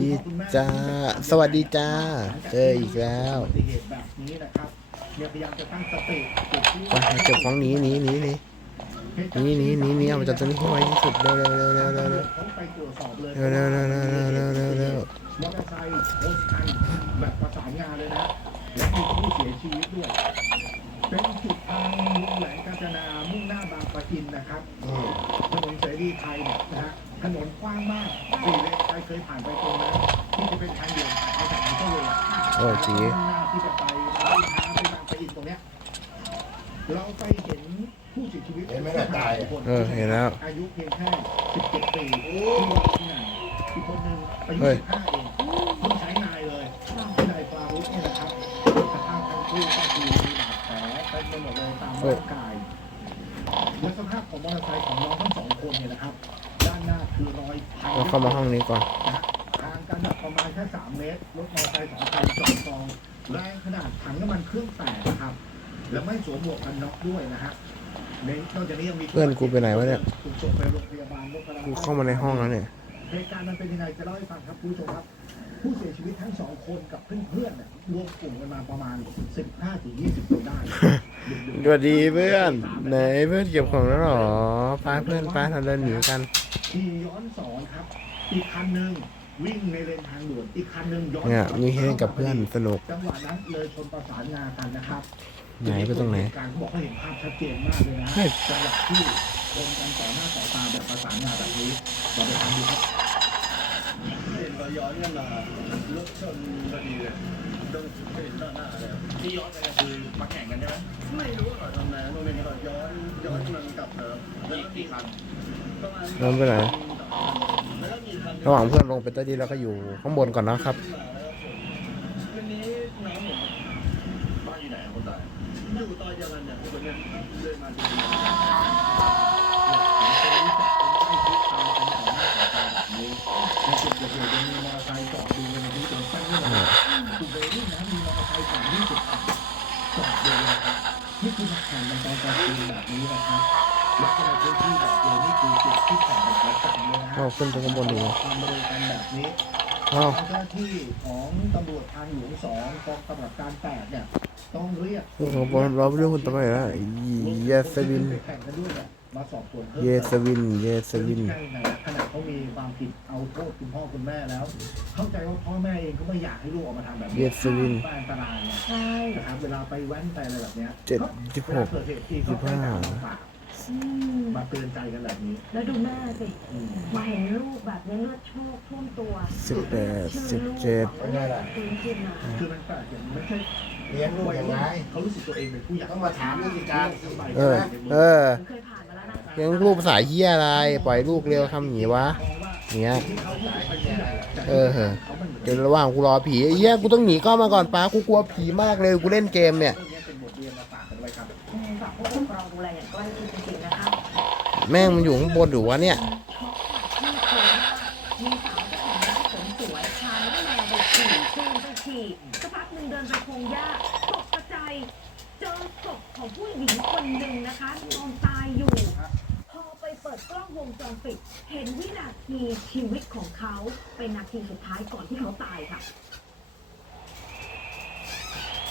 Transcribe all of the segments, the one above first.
ดีจ้า สวัสดีจ้า เจออีกแล้วอุบัติเหตุแบบนี้นะครับเนี่ยพยายามจะตั้งสติจุดที่ไปหาเก็บของหนีหนีหนีหนีหนีหนีหนีหนีเอามาจากตรงนี้ให้ไวที่สุดเร็วเร็วเร็วเร็วเร็วเร็วเขาไปตรวจสอบเลยเร็วเร็วเร็วเร็วเร็วเร็วเร็วเร็วมอเตอร์ไซค์โพสต์คันแบบประสานงานเลยนะ และมีผู้เสียชีวิตด้วย เป็นจุดทางลุงแหลงกาญจนามุ่งหน้าบางปะอินนะครับ ถนนเสรีไทยเนี่ยนะฮะ ถนนกว้างมากสี่เลนใครเคยผ่านไปตรงนั้นที่จะเป็นทางเดียวไปจากมอเตอร์เวย์โอ้จีมุ่งหน้าที่จะไปร้านค้าไปบางปะอินตรงเนี้ยเราไปเห็นผู้เสียชีวิตเห็นไหมล่ะตาย คนเออเห็นแล้วอายุเพียงแค่17ปีที่วัดที่ไหนอีกคนหนึ่งอายุเฮ้ย 15เองเเราเข้ามาห้องนี้ก่อนนะฮะห่างกันแบบประมาณแค่3เมตรรถมอเตอร์ไซค์สองคันจอดกองแรงขนาดถังน้ำมันเครื่องแตกนะครับ และไม่สวมหมวกกันน็อกด้วยนะฮะในนอกจากนี้ยังมีเพื่อนกูไปไหนวะเนี่ยถูกส่งไปโรงพยาบาลนพรัตน์ กูเข้ามาในห้องแล้วเนี่ย เหตุการณ์มันเป็นยังไงจะเล่าให้ฟังครับคุณผู้ชมครับ ผู้เสียชีวิตทั้งสองคนกับเพื่อนๆเนี่ยรวมกลุ่มกันมาประมาณ 15-20คนได้สวัสดีเพื่อน ไหนเพื่อนเก็บของแล้วเหรอไปเพื่อนไปเราเดินหนีกัน ขี่ย้อนสอนครับ อีกคันหนึ่งวิ่งในเลนทางด่วนอีกคันหนึ่งย้อนเนี่ยสอมีให้เล่นกับเพื่อนสนุก จังหวะนั้นเลยชนประสานงานกันนะครับไหนไปตรงไหน การเขาบอกเขาเห็นภาพชัดเจนมากเลยนะเฮ้ย จังหวะที่ชนกันต่อหน้าต่อตาแบบประสานงานแบบนี้เราไปทำดูครับเห็นเราย้อนกันมารถชนพอดีเลยต้องเห็นต่อหน้าเลยที่ย้อนไปก็คือมาแข่งกันใช่ไหมไม่รู้ว่าทำไมโรงเรียนเราย้อนย้อนมันกลับเถอะแล้วก็มีคันประมาณเดินไปไหนแล้วก็มีคัน ระหว่างเพื่อนลงไปใต้ดินแล้วก็อยู่ข้างบนก่อนนะครับนี่คือหลักฐานในการจับกลุ่มแบบนี้นะครับ และในพื้นที่แบบเดียวนี่คือจุดที่แข่งกันประจำเลยนะเอาขึ้นไปข้างบนดีกว่าความบริการแบบนี้ อ้าว ทางเจ้าหน้าที่ของตำรวจทางหลวงสองกองกำกับการแปดเนี่ยต้องเรียกเรื่องของบอลเราไม่รู้คุณตำรวจแล้วเยสวินไปแข่งกันด้วยเนี่ยมาสอบสวนเพิ่มเยสวิน เยสวินใช่นะขนาดเขามีความผิดเอาโทษคุณพ่อคุณแม่แล้ว เข้าใจว่าพ่อแม่เองก็ไม่อยากให้ลูกออกมาทำแบบนี้ Yes, Sir. ป้าอันตรายเนี่ยใช่นะครับเวลาไปแว้นไปอะไรแบบเนี้ยเจ็ดสิบหก เวลาเกิดเหตุที่เขาสิบห้าให้การมาฝาก อืมมาเตือนใจกันแบบนี้แล้วดูแม่สิอืมมาเห็นลูกแบบนี้เลือดโชกท่วมตัวสิบแปดสิบเจ็ด เป็นไงล่ะ ฟื้นขึ้นมาคือมันแปลกอย่างไม่ใช่เลี้ยงลูกยังไงเขารู้สึกตัวเองเป็นผู้ใหญ่ต้องมาถามวิธีการสิ เออ เออเคยผ่านมาแล้วนะเลี้ยังลูกภาษาเฮียอะไร ปล่อยลูกเร็วทำอย่างนี้วะอย่างเงี้ยที่เขาพูดไปเนี่ยเออเหอะเดี๋ยวระหว่างกูรอผีไอ้เหี้ยกูต้องหนีเข้ามาก่อนป้ากูกลัวผีมากเลยกูเล่นเกมเนี่ย แม่งมันอยู่ข้างบนอยู่วะเนี่ยช็อกค่ะที่โคราชมีสวเจ้าของร้านเสริมสวยพาน้องแมวไปฉี่จูงไปฉี่สักพักหนึ่งเดินไปพงหญ้าตกกระจายเจอศพของผู้หญิงคนหนึ่งนะคะนอนตายอยู่ พอไปเปิดกล้องวงจรปิด เห็นวินาทีชีวิตของเขาเป็นนาทีสุดท้ายก่อนที่เขาตายค่ะ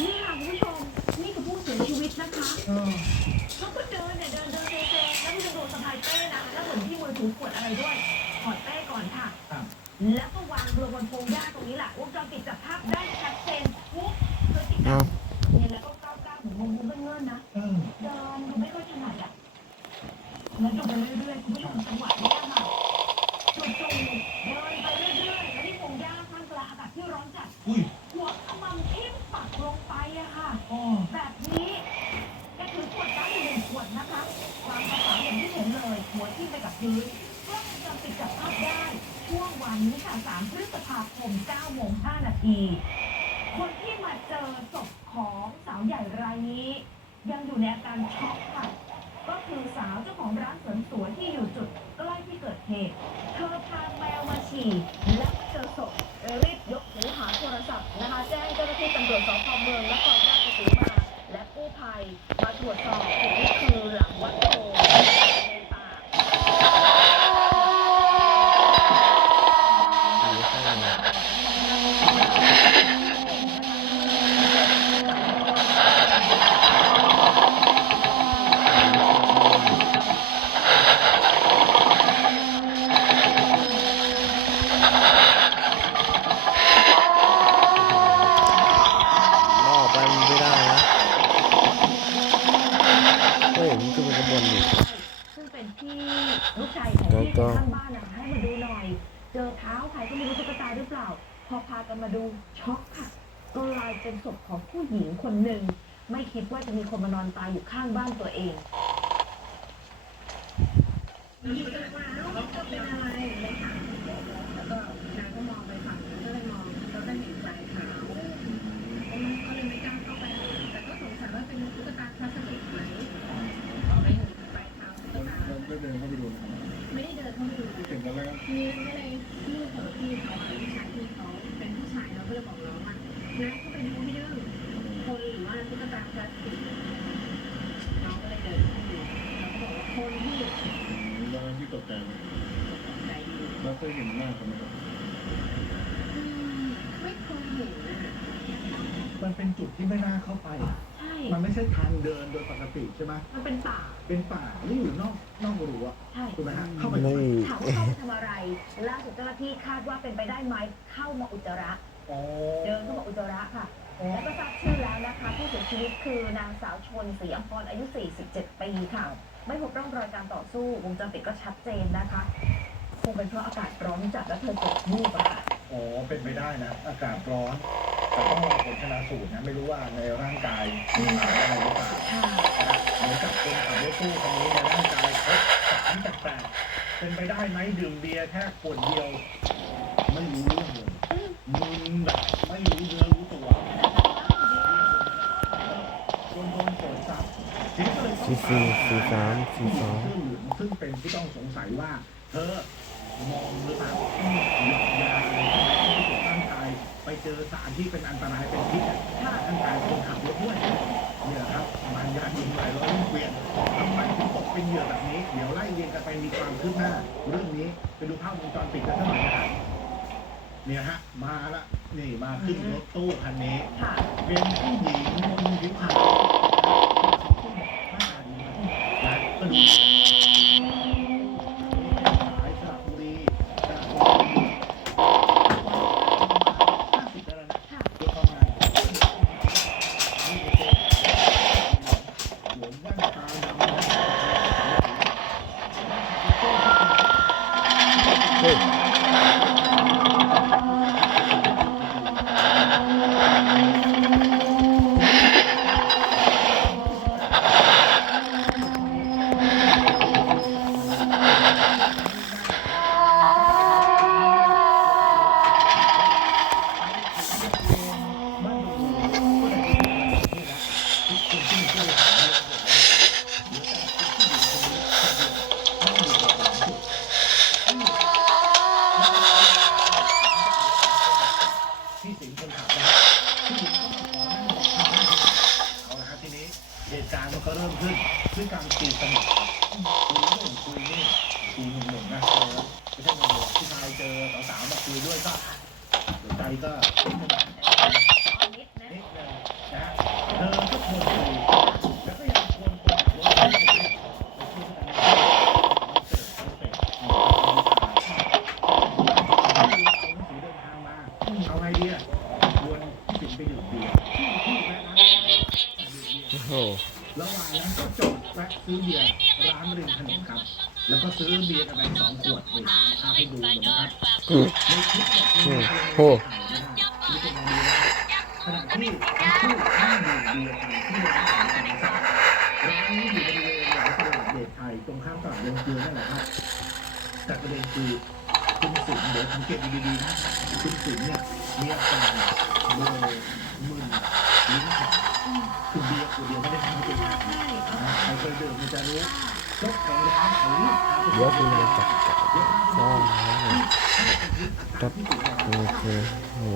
นี่ค่ะคุณผู้ชม นี่คือผู้เสียชีวิตนะคะเขาก็เดินเนี่ยเดินเดินายเป้นะแล้วเหมือนที่มือถือขวดอะไรด้วยถอดเป้ก่อนค่ะ ครับ แล้วก็วางเรือบนพงหญ้าตรงนี้แหละวงจรปิดจับภาพได้ชัดเจนทุกพฤติกรรเอามเนี่ยแล้วก็ก้าวก้าวเหมือนงงงเงื่อนๆนะเออเดินดูไม่ค่อยถนัดอะแล้วดูไปเรื่อยๆคุณผู้ชมจังหวะเนี้ยค่ะจู่ๆเดินไปเรื่อยๆแล้วที่พงหญ้าท่ามกลางอากาศที่ร้อนจัด อุ้ย หัวขมำทิ่มปักลงไปอะค่ะ อ๋อ แบบนี้แกถือขวดน้ำอยู่หนึ่งขวดนะคะวางกระเป๋าอย่างที่เห็นเลย หัวทิ่มไปกับพื้นกล้องวงจรปิดจับภาพได้ ช่วงวันนี้ค่ะ3พฤษภาคม9โมง5นาที คนที่มาเจอศพของสาวใหญ่รายนี้ ยังอยู่ในอาการช็อกค่ะ ก็คือสาวเจ้าของร้านเสริมสวยที่อยู่จุดใกล้ที่เกิดเหตุ เธอพาแมวมาฉี่ แล้วเจอศพรีบยกหูหาโทรศัพท์นะคะแจ้งเจ้าหน้าที่ตำรวจสพเมืองนครราชสีมา และกู้ภัยมาตรวจสอบจุดนี้คือหลังวัดโพในป่า ผีเข้ามา ล่อไปมันไม่ได้นะเฮ้ยมันขึ้นไปข้างบนดิ ซึ่งเป็นพี่ลูกชาย ข้างบ้านนะให้มาดูหน่อย เจอเท้าใครก็ไม่รู้ตุ๊กตาหรือเปล่า พอพากันมาดูช็อกค่ะกลายเป็นศพของผู้หญิงคนหนึ่งไม่คิดว่าจะมีคนมานอนตายอยู่ข้างบ้านตัวเอง แล้วก็นางก็มองไปฝั่งนั้นก็เลยมองแล้วก็เห็นปลายขาวก็เลยไม่กล้าเข้าไป แต่ก็สงสัยว่าเป็นตุ๊กตาพลาสติกไหมไปเห็นปลายเท้าตุ๊กตา เราได้เดินเข้าไปดูนะครับ ไม่ได้เดินเข้าไปดู เห็นแล้วแล้ว มีก็เลยลูกของพี่เขาอะลูกชายพี่เขาเป็นผู้ชายเราก็เลยบอกน้องว่าน้าเข้าไปดูให้ดื้อคนหรือว่าตุ๊กตาพลาสติกน้องก็เลยเดินเข้าไปดูเราก็บอกว่าคนที่ ตอนนั้นที่ตกใจไหม ใจดี แล้วเคยเห็นหน้าเขาไหมครับ อืมไม่เคยเห็นนะ มัน เป็นจุดที่ไม่น่าเข้าไป ใช่ มันไม่ใช่ทางเดินโดยปกติใช่ไหมมันเป็นป่า เป็นป่าหรืออยู่นอกนอกรั้วใช่ ถูกไหมฮะเข้าไปไม่ถามว่าเข้ามาทำอะไร ล่าสุดเจ้าหน้าที่คาดว่าเป็นไปได้ไหมเข้ามาอุจจาระ อ๋อเดินเข้ามาอุจจาระค่ะ และก็ทราบชื่อแล้วนะคะ ผู้เสียชีวิตคือนางสาวชนศรีอัมพรอายุ 47 ปีค่ะ ไม่พบร่องรอยการต่อสู้วงจรปิดก็ชัดเจนนะคะ คงเป็นเพราะอากาศร้อนจัดและเธอเกิดวูบอะค่ะ อ๋อเป็นไปได้นะ อากาศร้อน แต่ต้องรอผลชนะสูตรนะไม่รู้ว่าในร่างกายมีสารอะไรหรือเปล่าค่ะนะเหมือนกับคนขับรถตู้คนนี้ในร่างกายพบสารแปลกๆเป็นไปได้ไหมดื่มเบียร์แค่ขวดเดียว ไม่รู้เรื่องเลยมึนแบบไม่รู้เนื้อรู้ตัวโดนโดนตรวจจับทีนี้ก็เลยต้องสี่สี่สี่สามสี่สองผู้หญิงเสื้อเหลืองซึ่งเป็นผู้ต้องสงสัยว่า เธอมองหรือเปล่าหยดยาอะไรทำไมต้องไปตรวจร่างกายไป เจอสารที่เป็นอันตรายเป็นพิษอะค่ะร่างกายคนขับรถด้วยเนี่ยครับมันยายิงหลายร้อยลูกเวียนทำไมถึงตกเป็นเหยื่อแบบนี้ เดี๋ยวไล่เรียงกันไปมีความคืบหน้า เรื่องนี้ไปดูภาพวงจรปิดกันสักหน่อยนะครับเนี่ยฮะมาละนี่มาขึ้นรถตู้คันนี้ค่ะเป็นผู้หญิงคนผิวขาวหน้าดีมากนะก็ดู เระหว่างนั้นก็จอดแวะซื้อเบียร์ร้านริมถนนครับ แล้วก็ซื้อเบียร์กันไปสองขวดนี่ภาพให้ดูนะครับในคลิปเนี่ยมีอะไรโอ้ถ่ายไม่ได้นี่เป็นอะไรนะขณะที่ทั้งคู่นั่งดื่มเบียร์กันที่ร้านอาหารตามสั่งร้านนี้อยู่บริเวณหลังตลาดเดชไทยตรงข้ามตลาดโรงเกลือนั่นแหละครับแต่ประเด็นคือคุณสิงห์เดี๋ยวสังเกตดูดีๆนะคุณสิงห์เนี่ยมีอาการเบลอมึนลิ้นแข็ง คือเบียร์ขวดเบียวไม่ได้ทำให้เป็นแบบนี้นะใครเคยดื่มมันจะรู้เจ้าของร้านเขาลูกค้าเดี๋ยวคุณจะจับจับเดี๋ยวอ๋อจับที่สิงห์เนี่ยโอเคโอ้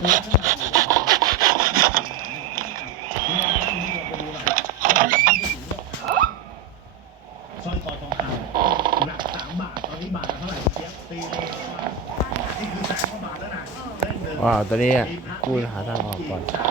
สร้ามตอนนี้อะกู้าวตอนนี้กูหาทางออกก่อน ส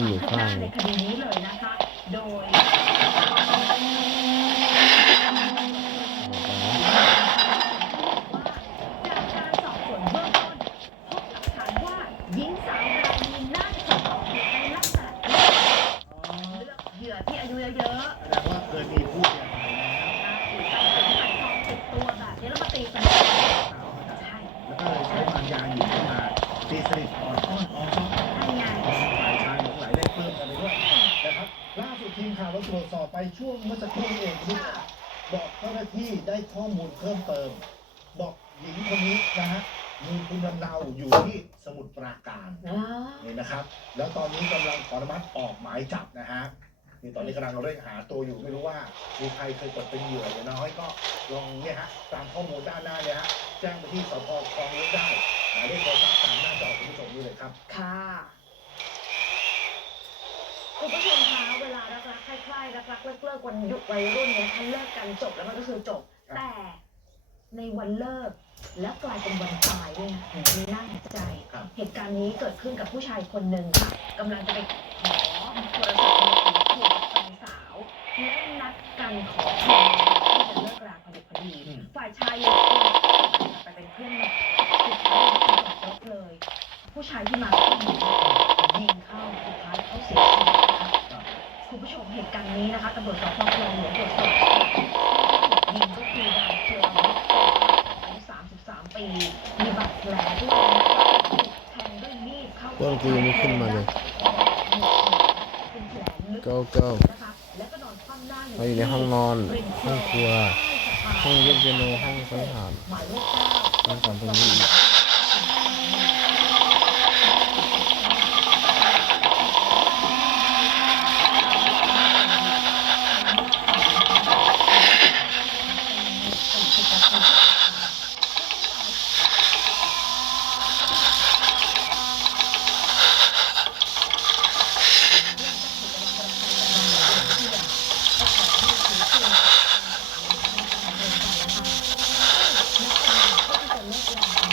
นอยู่ในคดีนี้เลยนะคะ ไปช่วงเมื่อสักครู่เองที่บอกเจ้าหน้าที่ได้ข้อมูลเพิ่มเติม บอกหญิงคนนี้นะฮะมีภูมิลำเนาอยู่ที่สมุทรปราการนี่นะครับ แล้วตอนนี้กำลังขออนุมัติออกหมายจับนะฮะนี่ตอนนี้กำลังเร่งหาตัวอยู่ไม่รู้ว่ามีใครเคยตกเป็นเหยื่อหรือน้อยก็ลองเนี่ยฮะตามข้อมูลด้านหน้าเนี่ยฮะแจ้งไปที่สพคลองล็กได้หมายเลขโทรศัพท์ตามหน้าจอคุณผู้ชมนี่เลยครับ ค่ะ คุณผู้ชมคะ รักรักใคร่ๆรักรักเลิกเลิกวันหยุดวัยรุ่นเนี่ยถ้าเลิกกันจบแล้วมันก็คือจบ แต่ในวันเลิกแล้วกลายเป็นวันตายด้วยนะอันนี้น่าเห็นใจเหตุการณ์นี้เกิดขึ้นกับผู้ชายคนหนึ่งค่ะกำลังจะไปขอโทรศัพท์มือถือคุยกับแฟนสาว และวนัดกันขอแทน เกิลเราอยู่ในห้องนอน ห้องครัว ห้องเย็นเยโนห้องสังหารหมายเลขเก้าห้องก่อนตรงนี้อีก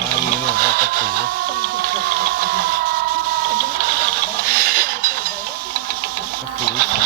ตาวีเนี่ยเขากระสือกระสือ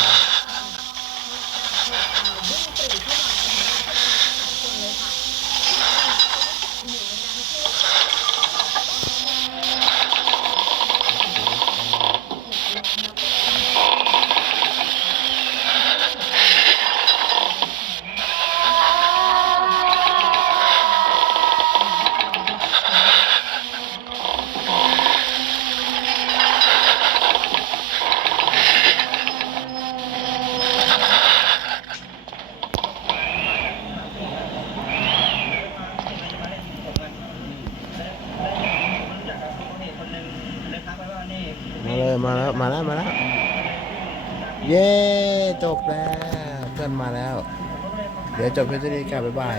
มาเลยมาแล้วมาแล้วมาแล้ว เย้จบ แล้ว เพื่อนมาแล้ว เดี๋ยวจบพิธีกลับบ๊ายบาย